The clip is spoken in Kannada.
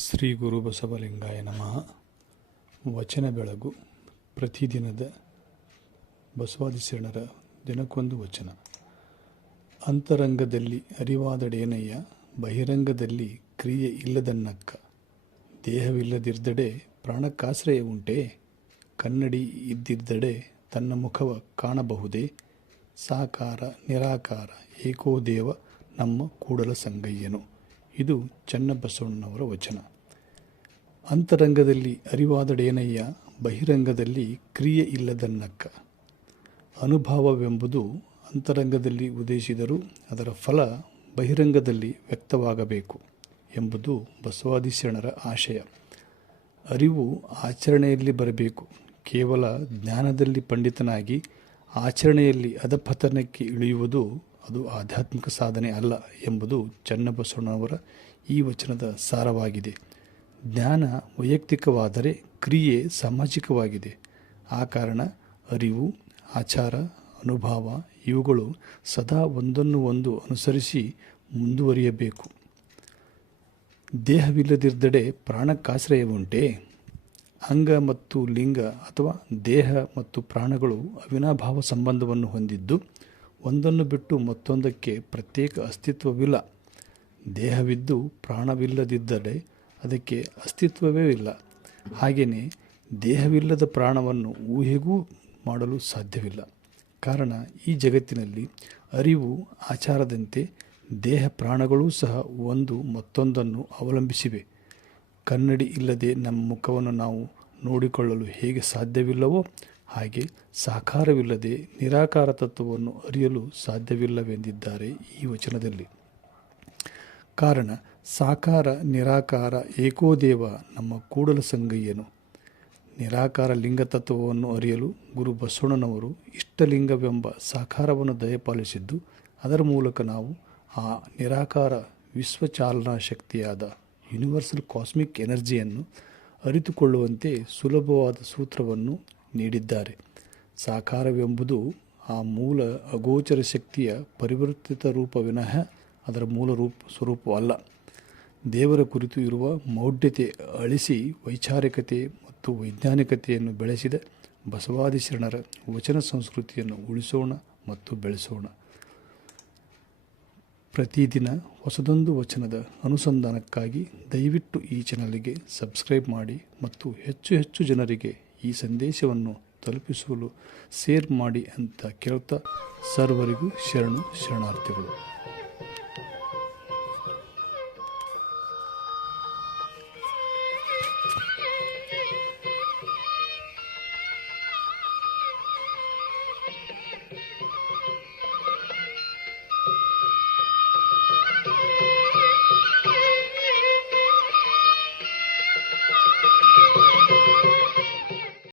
ಶ್ರೀ ಗುರು ಬಸವಲಿಂಗಾಯ ನಮಃ. ವಚನ ಬೆಳಗು ಪ್ರತಿದಿನದ ಬಸವಾದಿ ಶರಣರ ದಿನಕ್ಕೊಂದು ವಚನ. ಅಂತರಂಗದಲ್ಲಿ ಅರಿವಾದಡೇನಯ್ಯ, ಬಹಿರಂಗದಲ್ಲಿ ಕ್ರಿಯೆ ಇಲ್ಲದನ್ನಕ್ಕ. ದೇಹವಿಲ್ಲದಿರ್ದಡೆ ಪ್ರಾಣಕ್ಕಾಶ್ರಯ ಉಂಟೆ. ಕನ್ನಡಿ ಇದ್ದಿದ್ದಡೆ ತನ್ನ ಮುಖವ ಕಾಣಬಹುದೇ. ಸಾಕಾರ, ನಿರಾಕಾರ, ಏಕೋ ದೇವ ನಮ್ಮ ಕೂಡಲ ಸಂಗಯ್ಯನು. ಇದು ಚನ್ನಬಸವಣ್ಣನವರ ವಚನ. ಅಂತರಂಗದಲ್ಲಿ ಅರಿವಾದಡೇನಯ್ಯ, ಬಹಿರಂಗದಲ್ಲಿ ಕ್ರಿಯೆ ಇಲ್ಲದನ್ನಕ್ಕ. ಅನುಭವವೆಂಬುದು ಅಂತರಂಗದಲ್ಲಿ ಉದೇಶಿದರೂ ಅದರ ಫಲ ಬಹಿರಂಗದಲ್ಲಿ ವ್ಯಕ್ತವಾಗಬೇಕು ಎಂಬುದು ಬಸವಾದಿ ಶರಣರ ಆಶಯ. ಅರಿವು ಆಚರಣೆಯಲ್ಲಿ ಬರಬೇಕು. ಕೇವಲ ಜ್ಞಾನದಲ್ಲಿ ಪಂಡಿತನಾಗಿ ಆಚರಣೆಯಲ್ಲಿ ಅಧಪತನಕ್ಕೆ ಇಳಿಯುವುದು ಅದು ಆಧ್ಯಾತ್ಮಿಕ ಸಾಧನೆ ಅಲ್ಲ ಎಂಬುದು ಚನ್ನಬಸವಣ್ಣನವರ ಈ ವಚನದ ಸಾರವಾಗಿದೆ. ಜ್ಞಾನ ವೈಯಕ್ತಿಕವಾದರೆ ಕ್ರಿಯೆ ಸಾಮಾಜಿಕವಾಗಿದೆ. ಆ ಕಾರಣ ಅರಿವು, ಆಚಾರ, ಅನುಭವ ಇವುಗಳು ಸದಾ ಒಂದನ್ನು ಒಂದು ಅನುಸರಿಸಿ ಮುಂದುವರಿಯಬೇಕು. ದೇಹವಿಲ್ಲದಿದ್ದಡೆ ಪ್ರಾಣಕ್ಕಾಶ್ರಯವುಂಟೆ? ಅಂಗ ಮತ್ತು ಲಿಂಗ ಅಥವಾ ದೇಹ ಮತ್ತು ಪ್ರಾಣಗಳು ಅವಿನಾಭಾವ ಸಂಬಂಧವನ್ನು ಹೊಂದಿದ್ದು ಒಂದನ್ನು ಬಿಟ್ಟು ಮತ್ತೊಂದಕ್ಕೆ ಪ್ರತ್ಯೇಕ ಅಸ್ತಿತ್ವವಿಲ್ಲ. ದೇಹವಿದ್ದು ಪ್ರಾಣವಿಲ್ಲದಿದ್ದರೆ ಅದಕ್ಕೆ ಅಸ್ತಿತ್ವವೇ ಇಲ್ಲ. ಹಾಗೆಯೇ ದೇಹವಿಲ್ಲದ ಪ್ರಾಣವನ್ನು ಊಹೆಗೂ ಮಾಡಲು ಸಾಧ್ಯವಿಲ್ಲ. ಕಾರಣ ಈ ಜಗತ್ತಿನಲ್ಲಿ ಅರಿವು, ಆಚಾರದಂತೆ ದೇಹ ಪ್ರಾಣಗಳೂ ಸಹ ಒಂದು ಮತ್ತೊಂದನ್ನು ಅವಲಂಬಿಸಿವೆ. ಕನ್ನಡಿ ಇಲ್ಲದೆ ನಮ್ಮ ಮುಖವನ್ನು ನಾವು ನೋಡಿಕೊಳ್ಳಲು ಹೇಗೆ ಸಾಧ್ಯವಿಲ್ಲವೋ ಹಾಗೆ ಸಾಕಾರವಿಲ್ಲದೆ ನಿರಾಕಾರ ತತ್ವವನ್ನು ಅರಿಯಲು ಸಾಧ್ಯವಿಲ್ಲವೆಂದಿದ್ದಾರೆ ಈ ವಚನದಲ್ಲಿ. ಕಾರಣ, ಸಾಕಾರ, ನಿರಾಕಾರ, ಏಕೋದೇವ ನಮ್ಮ ಕೂಡಲ ಸಂಗಯ್ಯನು. ನಿರಾಕಾರ ಲಿಂಗ ತತ್ವವನ್ನು ಅರಿಯಲು ಗುರು ಬಸವಣ್ಣನವರು ಇಷ್ಟಲಿಂಗವೆಂಬ ಸಾಕಾರವನ್ನು ದಯಪಾಲಿಸಿದ್ದು, ಅದರ ಮೂಲಕ ನಾವು ಆ ನಿರಾಕಾರ ವಿಶ್ವಚಾಲನಾ ಶಕ್ತಿಯಾದ ಯೂನಿವರ್ಸಲ್ ಕಾಸ್ಮಿಕ್ ಎನರ್ಜಿಯನ್ನು ಅರಿತುಕೊಳ್ಳುವಂತೆ ಸುಲಭವಾದ ಸೂತ್ರವನ್ನು ನೀಡಿದ್ದಾರೆ. ಸಾಕಾರವೆಂಬುದು ಆ ಮೂಲ ಅಗೋಚರ ಶಕ್ತಿಯ ಪರಿವರ್ತಿತ ರೂಪ ವಿನಃ ಅದರ ಮೂಲ ರೂಪ ಸ್ವರೂಪವಲ್ಲ. ದೇವರ ಕುರಿತು ಇರುವ ಮೌಢ್ಯತೆ ಅಳಿಸಿ ವೈಚಾರಿಕತೆ ಮತ್ತು ವೈಜ್ಞಾನಿಕತೆಯನ್ನು ಬೆಳೆಸಿದ ಬಸವಾದಿ ಶರಣರ ವಚನ ಸಂಸ್ಕೃತಿಯನ್ನು ಉಳಿಸೋಣ ಮತ್ತು ಬೆಳೆಸೋಣ. ಪ್ರತಿದಿನ ಹೊಸದೊಂದು ವಚನದ ಅನುಸಂಧಾನಕ್ಕಾಗಿ ದಯವಿಟ್ಟು ಈ ಚಾನಲ್ಗೆ ಸಬ್ಸ್ಕ್ರೈಬ್ ಮಾಡಿ ಮತ್ತು ಹೆಚ್ಚು ಹೆಚ್ಚು ಜನರಿಗೆ ಈ ಸಂದೇಶವನ್ನು ತಲುಪಿಸಲು ಶೇರ್ ಮಾಡಿ ಅಂತ ಕೇಳ್ತಾ ಸರ್ವರಿಗೂ ಶರಣು ಶರಣಾರ್ಥಿಗಳು.